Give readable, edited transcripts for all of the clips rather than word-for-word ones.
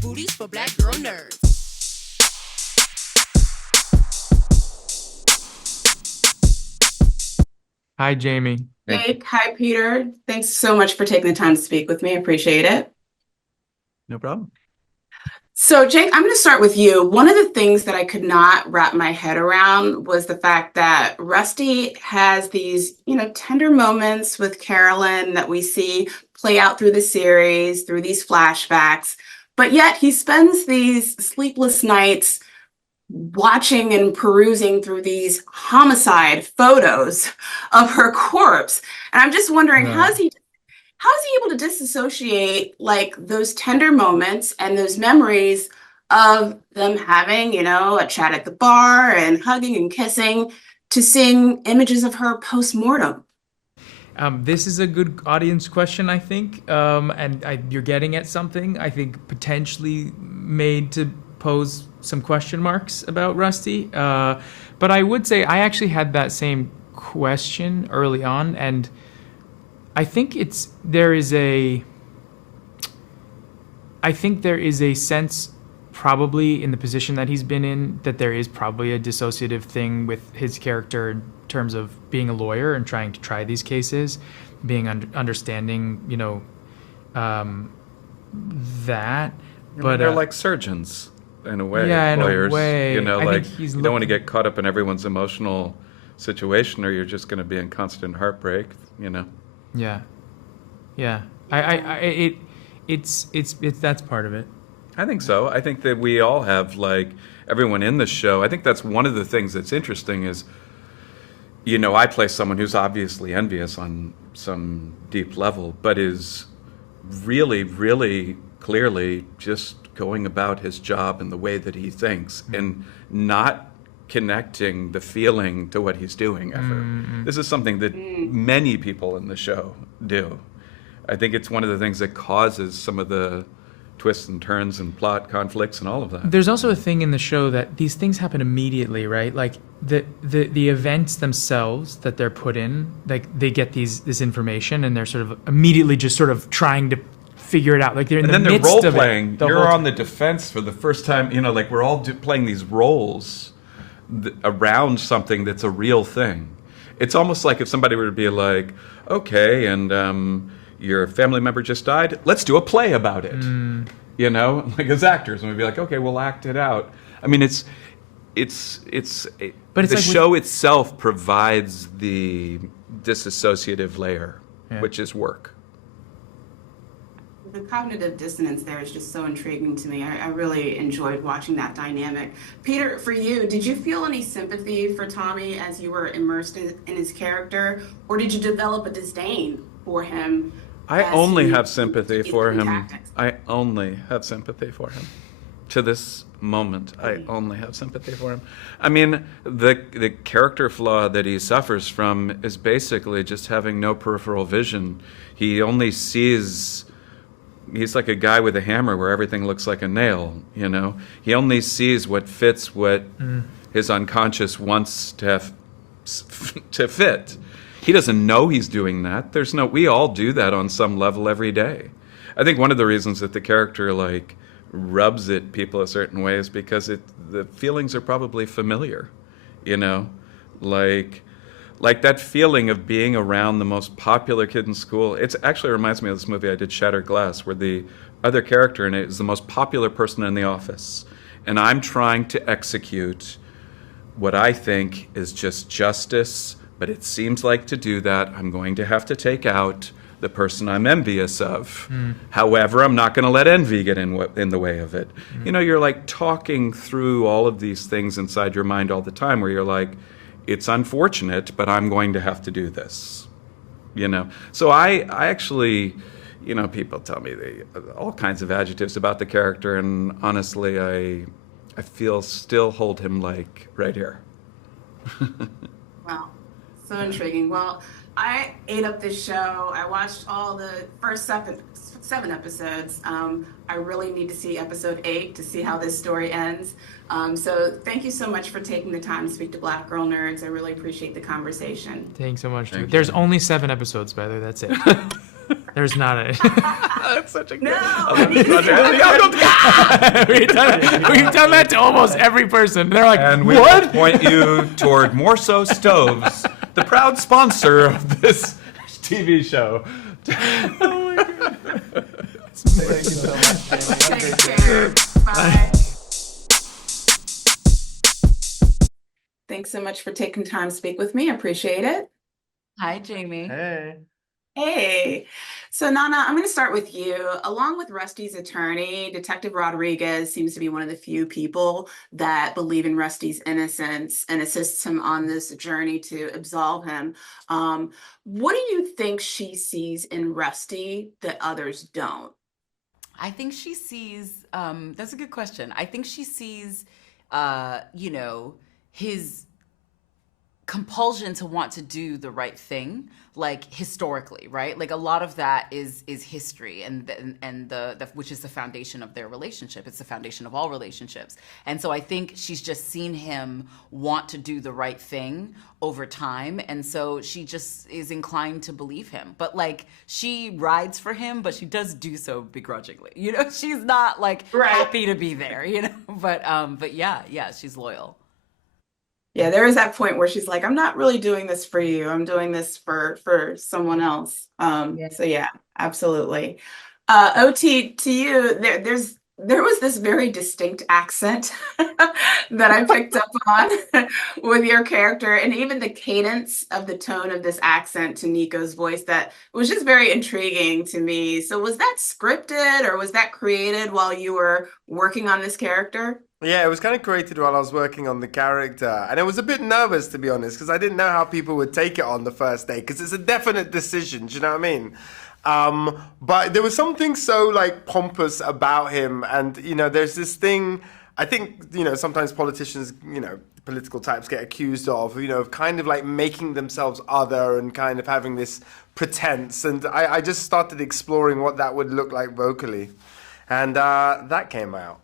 booties for black girl nerds. Hi, Jamie. Jake, hi Peter. Thanks so much for taking the time to speak with me. Appreciate it. No problem. So, Jake, I'm going to start with you. One of the things that I could not wrap my head around was the fact that Rusty has these, tender moments with Carolyn that we see play out through the series, through these flashbacks, but yet he spends these sleepless nights watching and perusing through these homicide photos of her corpse. And I'm just wondering, how is he able to disassociate like those tender moments and those memories of them having, a chat at the bar and hugging and kissing to seeing images of her post-mortem? This is a good audience question, I think, you're getting at something, I think, potentially made to pose some question marks about Rusty. But I would say I actually had that same question early on, and I think there is a sense, probably in the position that he's been in, that there is probably a dissociative thing with his character in terms of being a lawyer and trying to try these cases, being understanding, that. But they're like surgeons in a way. Yeah, in lawyers, a way. you Don't want to get caught up in everyone's emotional situation, or you're just going to be in constant heartbreak. Yeah. It's that's part of it. I think so. I think that we all have, everyone in the show. I think that's one of the things that's interesting is, I play someone who's obviously envious on some deep level, but is really, really clearly just going about his job in the way that he thinks and not connecting the feeling to what he's doing ever. Mm-hmm. This is something that many people in the show do. I think it's one of the things that causes some of the twists and turns and plot conflicts and all of that. There's also a thing in the show that these things happen immediately, right? Like the events themselves that they're put in, like they get this information and they're sort of immediately just sort of trying to figure it out. Like they're in the midst of it. And then they're role-playing. You're on the defense for the first time. We're all playing these roles around something that's a real thing. It's almost like if somebody were to be like, okay, and your family member just died, let's do a play about it. Like as actors, and we'd be like, okay, we'll act it out. I mean, but the show itself provides the disassociative layer, which is work. The cognitive dissonance there is just so intriguing to me. I really enjoyed watching that dynamic. Peter, for you, did you feel any sympathy for Tommy as you were immersed in his character, or did you develop a disdain for him? I only have sympathy for him. I only have sympathy for him. To this moment, I only have sympathy for him. I mean, the character flaw that he suffers from is basically just having no peripheral vision. He only sees... He's like a guy with a hammer where everything looks like a nail, He only sees what fits what his unconscious wants to fit. He doesn't know he's doing that. We all do that on some level every day. I think one of the reasons that the character rubs at people a certain way is because the feelings are probably familiar, like that feeling of being around the most popular kid in school. It actually reminds me of this movie I did, Shattered Glass, where the other character in it is the most popular person in the office. And I'm trying to execute what I think is just justice, but it seems like to do that, I'm going to have to take out the person I'm envious of. However, I'm not going to let envy get in the way of it. You're talking through all of these things inside your mind all the time where you're like, it's unfortunate, but I'm going to have to do this, So I actually, people tell me all kinds of adjectives about the character, and honestly, I feel still hold him right here. Wow, so intriguing. Well, I ate up this show. I watched all the first seven episodes. I really need to see episode 8 to see how this story ends. So thank you so much for taking the time to speak to Black Girl Nerds. I really appreciate the conversation. Thanks so much. There's only 7 episodes, by the way. That's it. There's not a. That's such a good. No. We've done that to almost every person. They're like, And we what? will point you toward Morso Stoves, the proud sponsor of this TV show. Oh my God. Thank you so much, Jamie. Take care. Bye. Thanks so much for taking time to speak with me. I appreciate it. Hi, Jamie. Hey. Hey, so Nana, I'm going to start with you. Along with Rusty's attorney, Detective Rodriguez seems to be one of the few people that believe in Rusty's innocence and assists him on this journey to absolve him. What do you think she sees in Rusty that others don't? I think she sees, that's a good question. I think she sees, his compulsion to want to do the right thing, like historically, right? Like a lot of that is history, and the which is the foundation of their relationship. It's the foundation of all relationships. And so I think she's just seen him want to do the right thing over time, and so she just is inclined to believe him. But like she rides for him, but she does do so begrudgingly. She's not like happy to be there, But yeah, she's loyal. Yeah, there is that point where she's like, I'm not really doing this for you. I'm doing this for someone else. So yeah, absolutely. OT, to you, there was this very distinct accent that I picked up on with your character, and even the cadence of the tone of this accent to Nico's voice that was just very intriguing to me. So was that scripted or was that created while you were working on this character? Yeah, it was kind of created while I was working on the character. And I was a bit nervous, to be honest, because I didn't know how people would take it on the first day, because it's a definite decision, do you know what I mean? But there was something so like pompous about him. And, there's this thing, I think, sometimes politicians, political types get accused of kind of like making themselves other and kind of having this pretense. And I just started exploring what that would look like vocally. And that came out.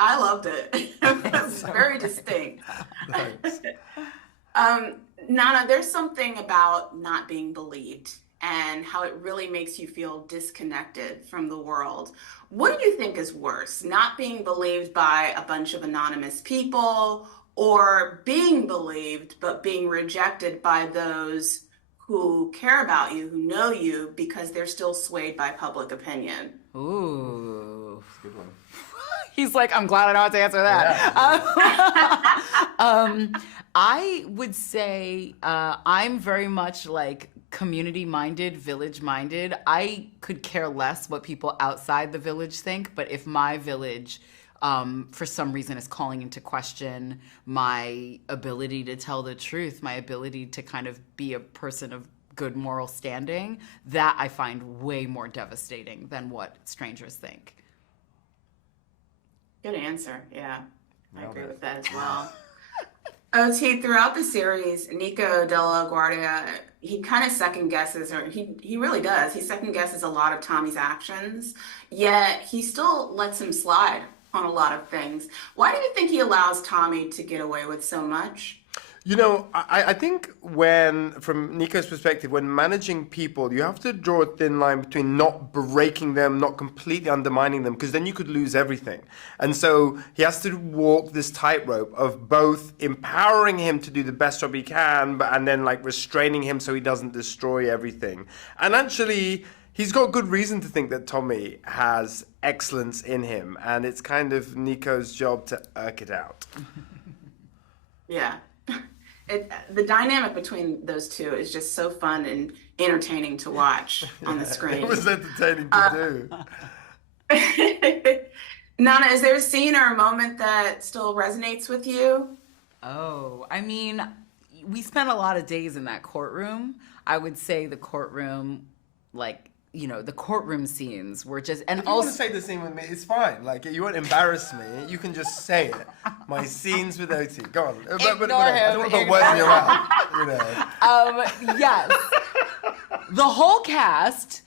I loved it. It was very distinct. Thanks. Nana, there's something about not being believed and how it really makes you feel disconnected from the world. What do you think is worse, not being believed by a bunch of anonymous people, or being believed but being rejected by those who care about you, who know you, because they're still swayed by public opinion? Ooh. That's a good one. He's like, I'm glad I don't have to answer that. I would say I'm very much like community-minded, village-minded. I could care less what people outside the village think, but if my village, for some reason, is calling into question my ability to tell the truth, my ability to kind of be a person of good moral standing, that I find way more devastating than what strangers think. Good answer. Yeah, I agree with that as well. OT, throughout the series, Nico Della Guardia, he kind of second guesses, or he really does. He second guesses a lot of Tommy's actions, yet he still lets him slide on a lot of things. Why do you think he allows Tommy to get away with so much? I think from Nico's perspective, when managing people, you have to draw a thin line between not breaking them, not completely undermining them, because then you could lose everything. And so he has to walk this tightrope of both empowering him to do the best job he can, and then like restraining him so he doesn't destroy everything. And actually, he's got good reason to think that Tommy has excellence in him, and it's kind of Nico's job to irk it out. Yeah. The dynamic between those two is just so fun and entertaining to watch on the screen. It was entertaining to do. Nana, is there a scene or a moment that still resonates with you? Oh, I mean, we spent a lot of days in that courtroom. I would say the courtroom, the courtroom scenes were just, and if you want to say the scene with me, it's fine. Like, you won't embarrass me. You can just say it. My scenes with OT. Go on. But I don't want to put words in your mouth. Yes. The whole cast,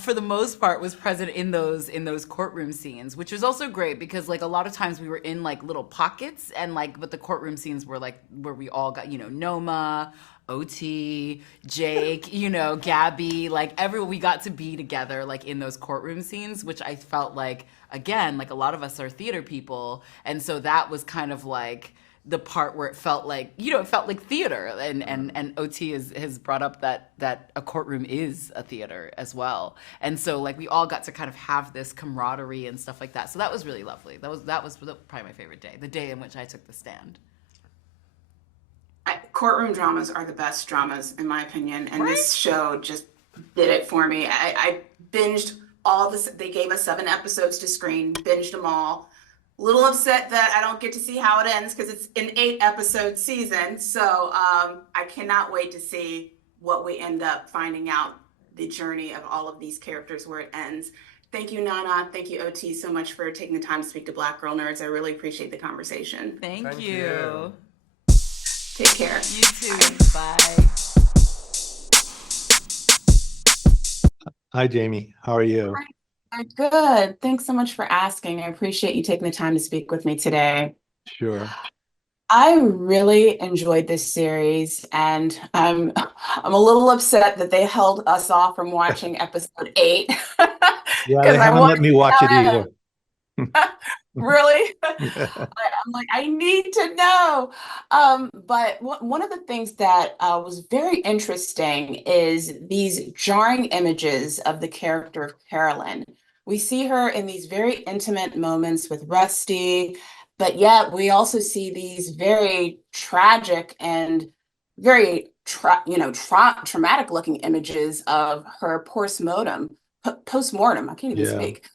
for the most part, was present in those courtroom scenes, which was also great because like a lot of times we were in like little pockets, and like but the courtroom scenes were like where we all got Noma. OT, Jake, you know, Gabby, like everyone, we got to be together like in those courtroom scenes, which I felt like, again, like a lot of us are theater people. And so that was kind of like the part where it felt like, you know, it felt like theater. And OT has brought up that a courtroom is a theater as well. And so like we all got to kind of have this camaraderie and stuff like that. So that was really lovely. That was probably my favorite day, the day in which I took the stand. Courtroom dramas are the best dramas, in my opinion, and this show just did it for me. I binged all this. They gave us 7 episodes to screen, binged them all. A little upset that I don't get to see how it ends because it's an 8-episode season. So I cannot wait to see what we end up finding out, the journey of all of these characters, where it ends. Thank you, Nana. Thank you, OT, so much for taking the time to speak to Black Girl Nerds. I really appreciate the conversation. Thank you. Take care. You too. Bye. Hi, Jamie. How are you? I'm good. Thanks so much for asking. I appreciate you taking the time to speak with me today. Sure. I really enjoyed this series, and I'm a little upset that they held us off from watching episode 8. Yeah, they haven't let me watch it either. Really? I'm like, I need to know. But one of the things that was very interesting is these jarring images of the character of Carolyn. We see her in these very intimate moments with Rusty, but yet we also see these very tragic and very traumatic looking images of her post-mortem. I can't even speak.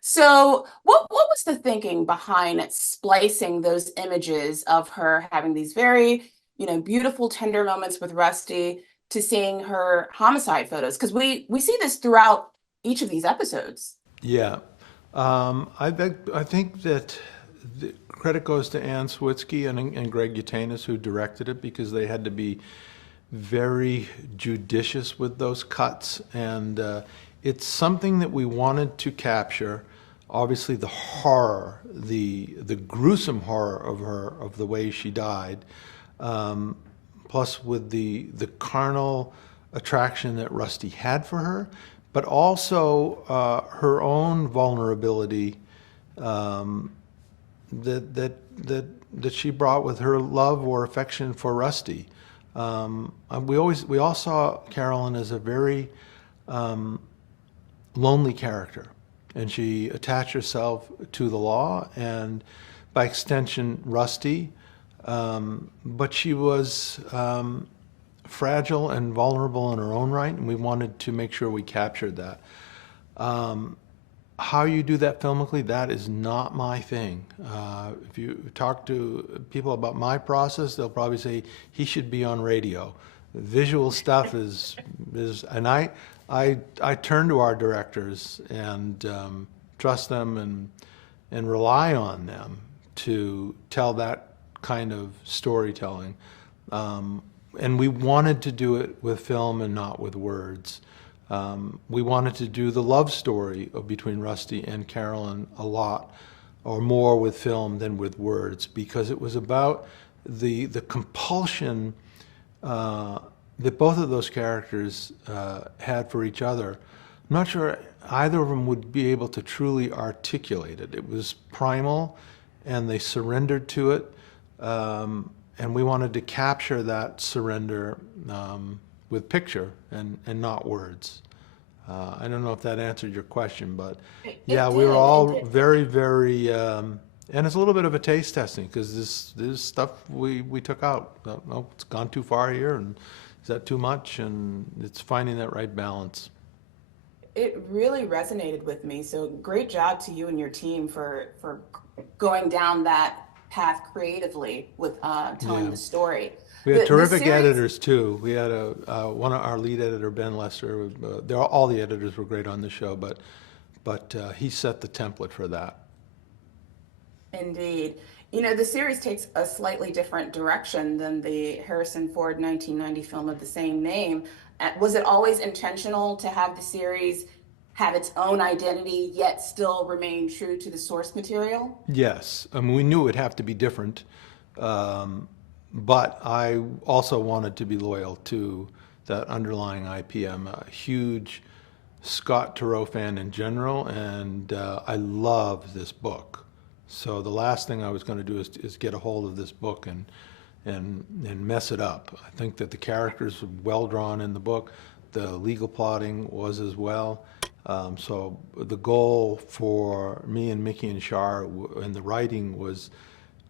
So what was the thinking behind splicing those images of her having these very, beautiful, tender moments with Rusty to seeing her homicide photos? Because we see this throughout each of these episodes. Yeah. I think that the credit goes to Ann Switzky and Greg Utanis, who directed it, because they had to be very judicious with those cuts, and it's something that we wanted to capture. Obviously, the horror, the gruesome horror of the way she died, plus with the carnal attraction that Rusty had for her, but also her own vulnerability that she brought with her love or affection for Rusty. We all saw Carolyn as a very lonely character, and she attached herself to the law and by extension Rusty, but she was fragile and vulnerable in her own right, and we wanted to make sure we captured that. How you do that filmically, that is not my thing. If you talk to people about my process, they'll probably say he should be on radio. Visual stuff is and I turn to our directors and trust them and rely on them to tell that kind of storytelling. And we wanted to do it with film and not with words. We wanted to do the love story between Rusty and Carolyn a lot, or more with film than with words, because it was about the compulsion that both of those characters had for each other. I'm not sure either of them would be able to truly articulate it. It was primal, and they surrendered to it, and we wanted to capture that surrender with picture and not words. I don't know if that answered your question, but yeah, we were all very, very, and it's a little bit of a taste testing, because this stuff we took out. Oh, it's gone too far here, and is that too much? And it's finding that right balance. It really resonated with me. So great job to you and your team for going down that path creatively with telling the story. We had terrific editors too. We had one of our lead editor, Ben Lester. All the editors were great on the show, but he set the template for that. Indeed. The series takes a slightly different direction than the Harrison Ford 1990 film of the same name. Was it always intentional to have the series have its own identity, yet still remain true to the source material? Yes. I mean, we knew it would have to be different. But I also wanted to be loyal to that underlying IP. I'm a huge Scott Turow fan in general, and I love this book. So the last thing I was going to do is get a hold of this book and mess it up. I think that the characters were well drawn in the book. The legal plotting was as well. So the goal for me and Mickey and Shar and the writing was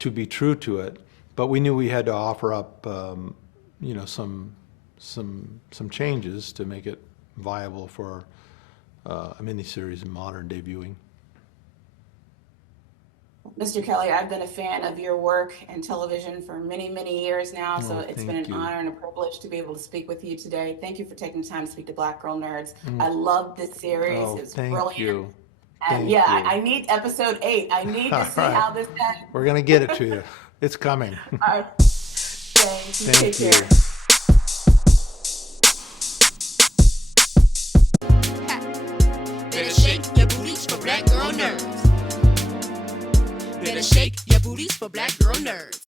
to be true to it, but we knew we had to offer up, some changes to make it viable for a miniseries in modern day viewing. Mr. Kelley, I've been a fan of your work in television for many, many years now, so it's been an honor and a privilege to be able to speak with you today. Thank you for taking the time to speak to Black Girl Nerds. I love this series. It's brilliant. You. And yeah, I need episode 8. I need to see how this ends. We're going to get it to you. It's coming. All right. Thank you. Thank Take you. care. Better shake your booties for Black Girl Nerds. Better shake your booties for Black Girl Nerds.